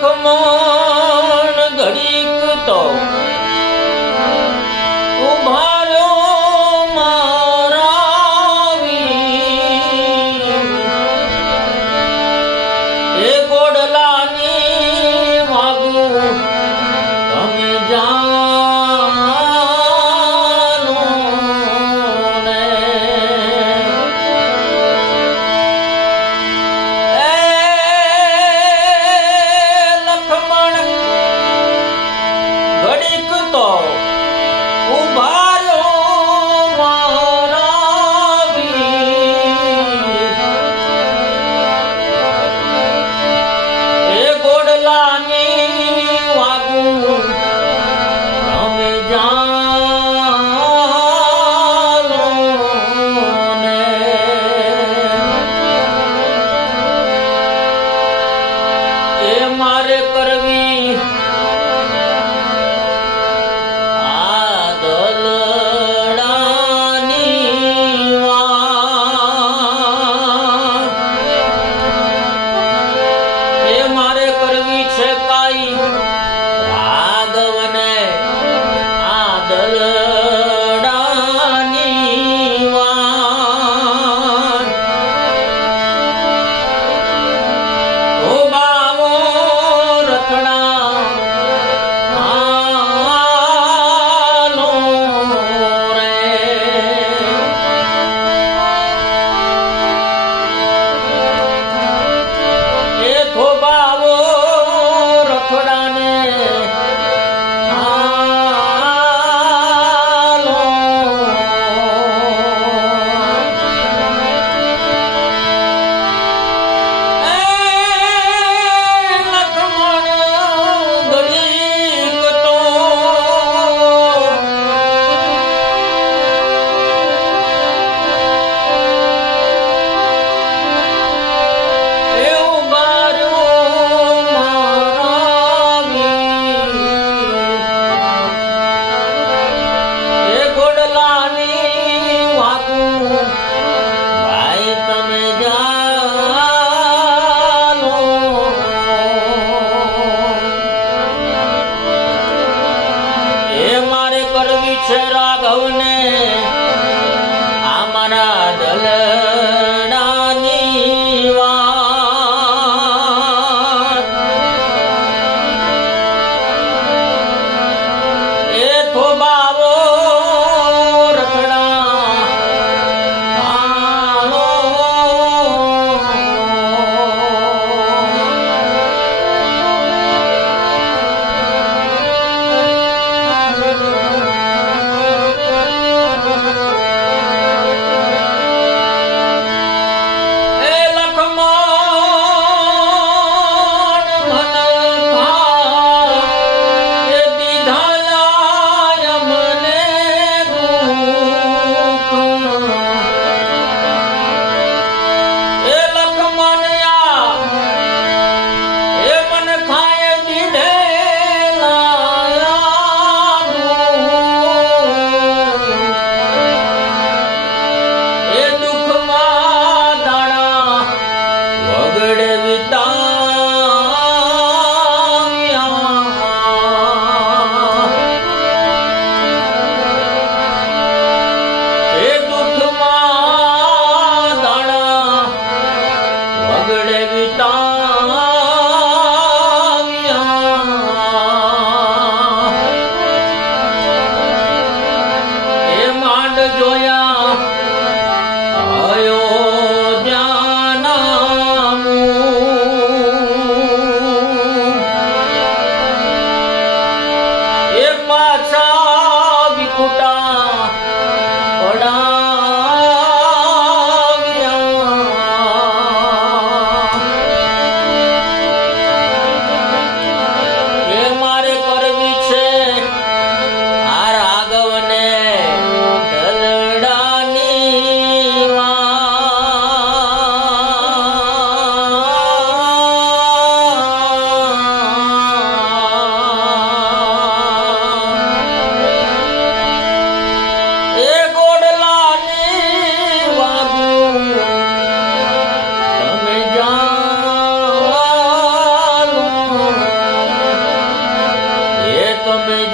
લખમણ ઘડીક તો ઉભાર્યો મારાવી. એ ગોડલાની વાગુ તમે જા છે રાઘવને અમારા દલ come